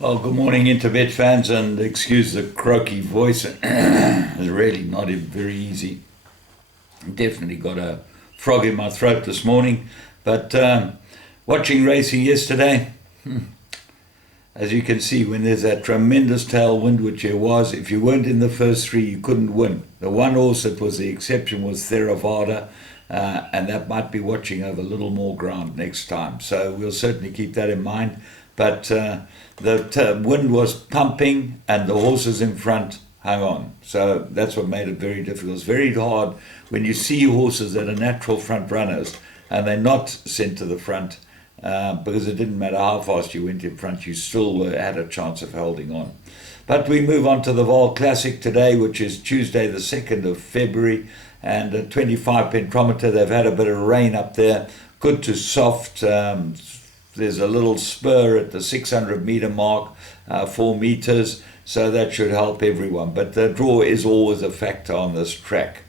Well, good morning, Interbet fans, and excuse the croaky voice. It's really not very easy. Definitely got a frog in my throat this morning. But watching racing yesterday, as you can see, when there's that tremendous tailwind, which there was, if you weren't in the first three, you couldn't win. The one horse that was the exception was Theravada, and that might be watching over a little more ground next time. So we'll certainly keep that in mind. But the wind was pumping, and the horses in front hung on. So that's what made it very difficult. It's very hard when you see horses that are natural front runners and they're not sent to the front, because it didn't matter how fast you went in front, you still had a chance of holding on. But we move on to the Vaal Classic today, which is Tuesday the 2nd of February, and a 25 pentometer. They've had a bit of rain up there, good to soft. There's a little spur at the 600 meter mark, 4 meters, so that should help everyone. But the draw is always a factor on this track.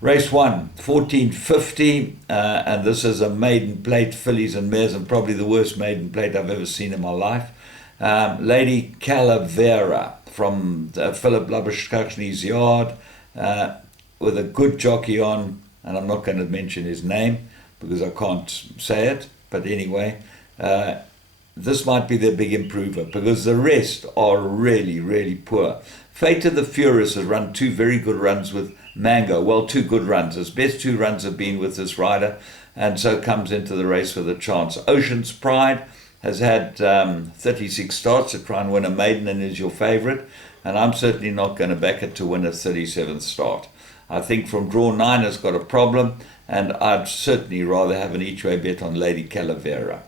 Race 1, 1450, and this is a maiden plate, fillies and mares, and probably the worst maiden plate I've ever seen in my life. Lady Calavera from Philip Labuschagne yard, with a good jockey on, and I'm not going to mention his name because I can't say it, but anyway, this might be their big improver because the rest are really, really poor. Fate of the Furious has run 2 very good runs with Mango. Well, 2 good runs. His best 2 runs have been with this rider, and so comes into the race with a chance. Ocean's Pride has had 36 starts to try and win a maiden and is your favourite, and I'm certainly not going to back it to win a 37th start. I think from draw 9 has got a problem, and I'd certainly rather have an each-way bet on Lady Calavera.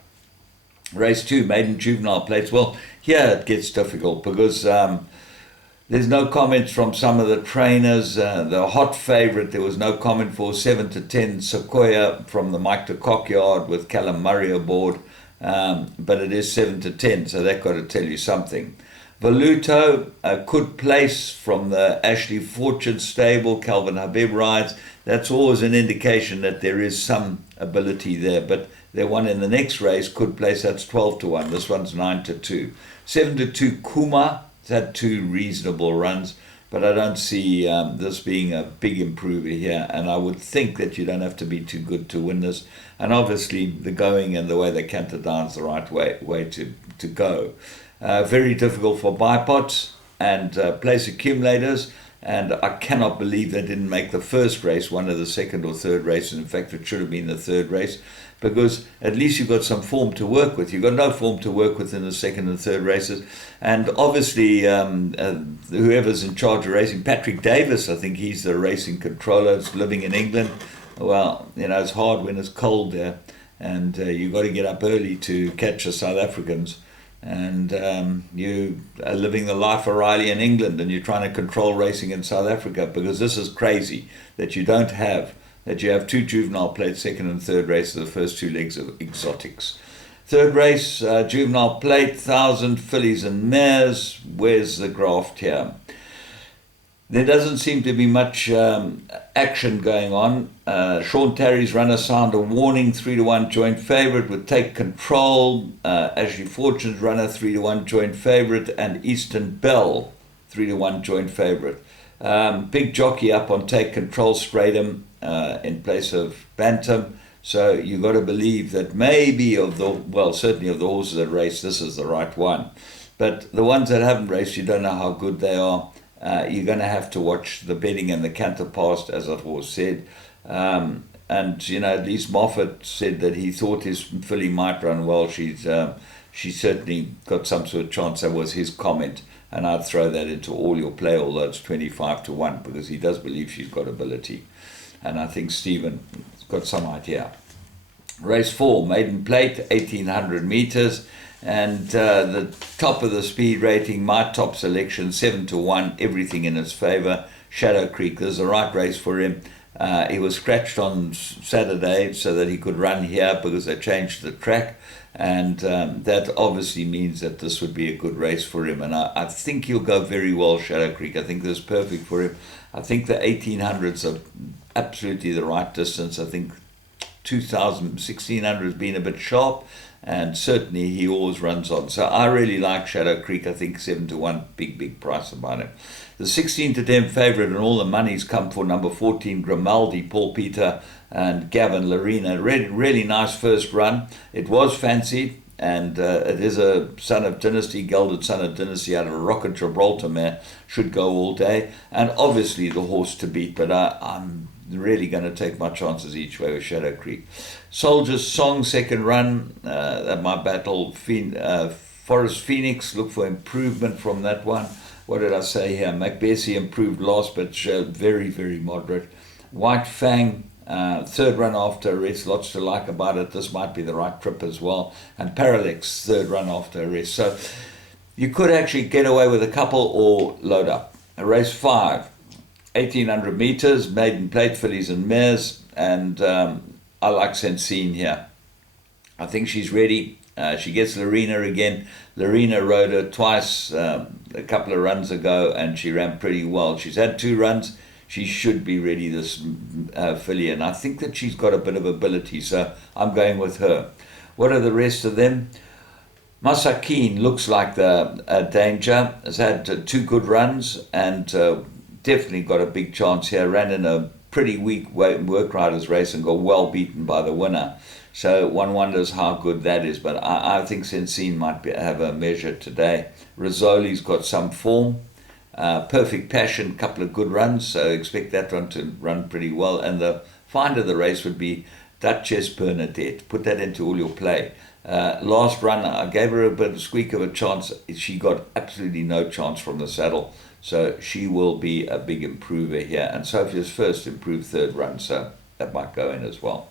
Race 2, maiden juvenile plates. Well, here it gets difficult because there's no comments from some of the trainers. The hot favourite, there was no comment for 7 to 10 Sequoia from the Mike de Kock yard with Callum Murray aboard, but it is 7 to 10, so that got to tell you something. Voluto could place from the Ashley Fortune stable. Calvin Habib rides. That's always an indication that there is some ability there. But their one in the next race could place. That's 12 to 1. This one's 9 to 2. 7 to 2 Kuma. It's had 2 reasonable runs, but I don't see this being a big improver here. And I would think that you don't have to be too good to win this. And obviously the going and the way they canter down is the right way to go. Very difficult for bipods and place accumulators, and I cannot believe they didn't make the first race one of the second or third races. In fact, it should have been the third race, because at least you've got some form to work with. You've got no form to work with in the second and third races, and obviously whoever's in charge of racing, Patrick Davis, I think he's the racing controller, is living in England. Well, it's hard when it's cold there, and you've got to get up early to catch the South Africans. And you are living the life of Riley in England, and you're trying to control racing in South Africa, because this is crazy that you have 2 juvenile plates, second and third races, the first 2 legs of exotics. Third race, juvenile plate, 1,000 fillies and mares. Where's the graft here? There doesn't seem to be much action going on. Sean Terry's runner sound a warning, 3 to 1 joint favourite with Take Control. Ashley Fortune's runner, 3 to 1 joint favourite, and Easton Bell, 3 to 1 joint favourite. Big jockey up on Take Control, Stratum in place of Bantam. So you've got to believe that maybe certainly of the horses that race, this is the right one. But the ones that haven't raced, you don't know how good they are. You're going to have to watch the betting and the canter past, as it was said. And, at least Moffat said that he thought his filly might run well. She certainly got some sort of chance. That was his comment. And I'd throw that into all your play, although it's 25 to 1, because he does believe she's got ability. And I think Stephen's got some idea. Race 4, maiden plate, 1,800 meters. And the top of the speed rating, my top selection, 7 to 1, everything in his favour. Shadow Creek, there's the right race for him. He was scratched on Saturday so that he could run here because they changed the track. And that obviously means that this would be a good race for him. And I think he'll go very well, Shadow Creek. I think this is perfect for him. I think the 1800s are absolutely the right distance. I think 1600 has been a bit sharp, and certainly he always runs on. So I really like Shadow Creek. I think 7-1, big price about him. The 16-10 favourite, and all the money's come for number 14, Grimaldi, Paul Peter and Gavin Larena. Really nice first run. It was fancied, and it is a son of Dynasty, gelded son of Dynasty out of a Rocket Gibraltar mare. Should go all day, and obviously the horse to beat, but I'm really going to take my chances each way with Shadow Creek. Soldier's Song, second run at my battle. Forest Phoenix, look for improvement from that one. What did I say here? Macbessie improved last, but very moderate. White Fang, third run after arrest, lots to like about it. This might be the right trip as well. And Parallax, third run after arrest. So you could actually get away with a couple or load up. Race 5, 1800 meters, maiden plate fillies and mares, and I like Sensine here. I think she's ready. She gets Larena again. Larena rode her twice a couple of runs ago, and she ran pretty well. She's had 2 runs. She should be ready, this filly, and I think that she's got a bit of ability, so I'm going with her. What are the rest of them? Masakine looks like the danger. Has had 2 good runs, and definitely got a big chance here. Ran in a pretty weak work riders race and got well beaten by the winner. So one wonders how good that is, but I think Sensine might have a measure today. Rizzoli's got some form. Perfect Passion, couple of good runs, so expect that one to run pretty well. And the find of the race would be Duchess Bernadette. Put that into all your play. Last run, I gave her a bit of squeak of a chance. She got absolutely no chance from the saddle, so she will be a big improver here. And Sophia's first improved third run, so that might go in as well.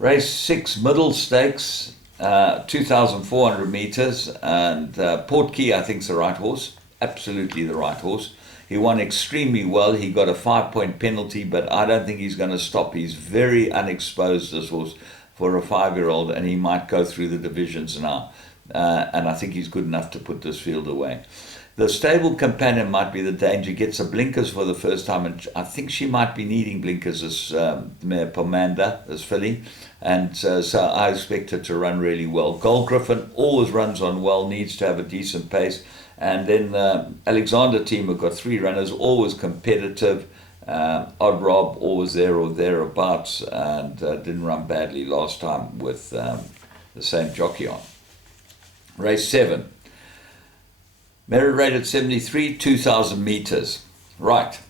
Race 6, Middle Stakes, 2,400 meters, and Portkey, I think, is the right horse. Absolutely the right horse. He won extremely well. He got a 5-point penalty, but I don't think he's going to stop. He's very unexposed, this horse, for a 5-year-old, and he might go through the divisions now. And I think he's good enough to put this field away. The stable companion might be the danger. Gets a blinkers for the first time, and I think she might be needing blinkers as Mare Pomanda, as filly. And so I expect her to run really well. Gold Griffin always runs on well, needs to have a decent pace. And then Alexander team have got 3 runners, always competitive. Odd Rob, always there or thereabouts, and didn't run badly last time with the same jockey on. Race 7. Merit rated 73, 2,000 meters. Right.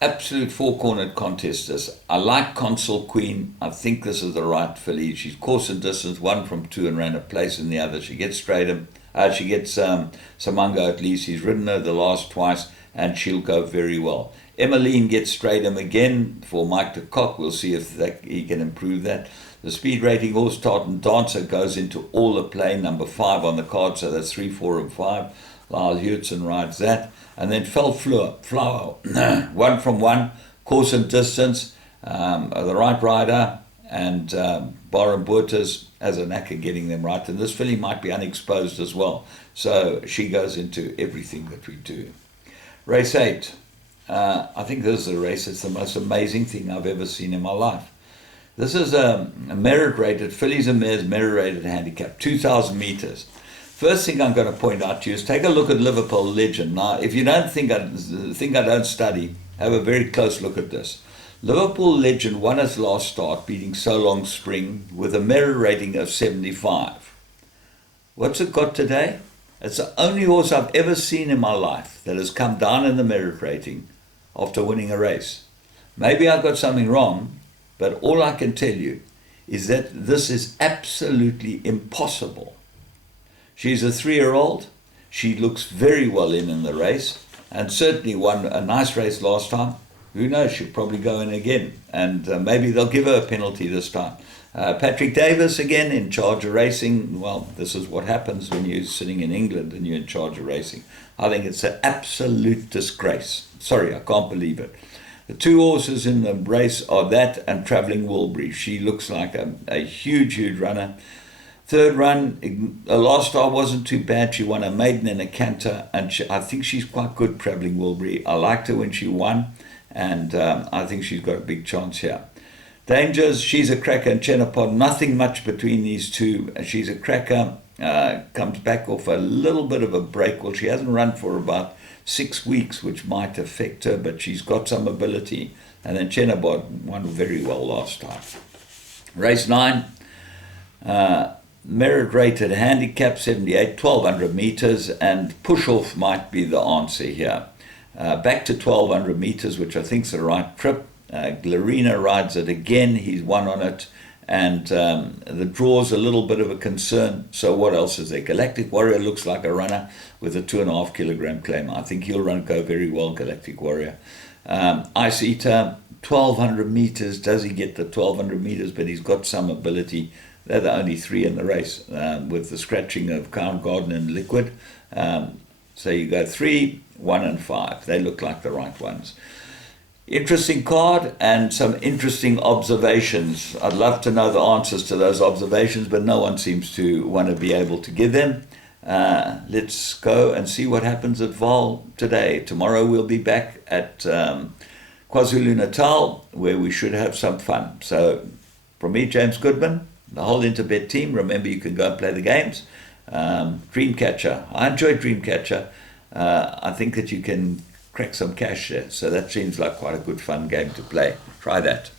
Absolute 4-cornered contest this. I like Consul Queen. I think this is the right filly. She's course and distance, 1 from 2 and ran a place in the other. She gets Stratum. She gets Samango at least. He's ridden her the last twice, and she'll go very well. Emmeline gets Stratum again for Mike de Kock. We'll see if he can improve that. The speed rating horse Tartan Dancer goes into all the play, number 5 on the card, so that's 3, 4, and 5. Lyle Hewitson rides that. And then Flower, 1 from 1, course and distance, the right rider, and Baron Buertas has a knack of getting them right. And this filly might be unexposed as well. So she goes into everything that we do. Race 8. I think this is a race. It's the most amazing thing I've ever seen in my life. This is a merit-rated, fillies and mares merit-rated handicap, 2,000 meters. First thing I'm going to point out to you is take a look at Liverpool Legend. Now, if you don't think I don't study, have a very close look at this. Liverpool Legend won its last start, beating So Long Spring, with a merit rating of 75. What's it got today? It's the only horse I've ever seen in my life that has come down in the merit rating after winning a race. Maybe I got something wrong, but all I can tell you is that this is absolutely impossible. She's a 3-year-old. She looks very well in the race, and certainly won a nice race last time. Who knows, she'll probably go in again, and maybe they'll give her a penalty this time. Patrick Davis again in charge of racing. Well, this is what happens when you're sitting in England and you're in charge of racing. I think it's an absolute disgrace. Sorry, I can't believe it. The 2 horses in the race are that and Travelling Wilbury. She looks like a huge runner. Third run, last start wasn't too bad. She won a maiden and a canter, and I think she's quite good, Travelling Wilbury. I liked her when she won, and I think she's got a big chance here. Dangers, she's a cracker, and Chenapod, nothing much between these two. She's a cracker, comes back off a little bit of a break. Well, she hasn't run for about 6 weeks, which might affect her, but she's got some ability. And then Chenapod won very well last time. Race 9, merit rated handicap 78, 1200 meters, and push off might be the answer here. Back to 1200 meters, which I think is the right trip. Glarina rides it again. He's won on it, and the draw's a little bit of a concern. So what else is there? Galactic Warrior looks like a runner with a 2.5 kilogram claim. I think he'll go very well, Galactic Warrior. Ice Eater, 1200 meters. Does he get the 1200 meters? But he's got some ability. They're the only 3 in the race, with the scratching of Count Garden and Liquid. So you go 3, 1, and 5. They look like the right ones. Interesting card and some interesting observations. I'd love to know the answers to those observations, but no one seems to want to be able to give them. Let's go and see what happens at Vaal today. Tomorrow we'll be back at KwaZulu-Natal, where we should have some fun. So from me, James Goodman, the whole Interbet team, remember you can go and play the games. Dreamcatcher, I enjoy Dreamcatcher. I think that you can crack some cash there. So that seems like quite a good fun game to play. Try that.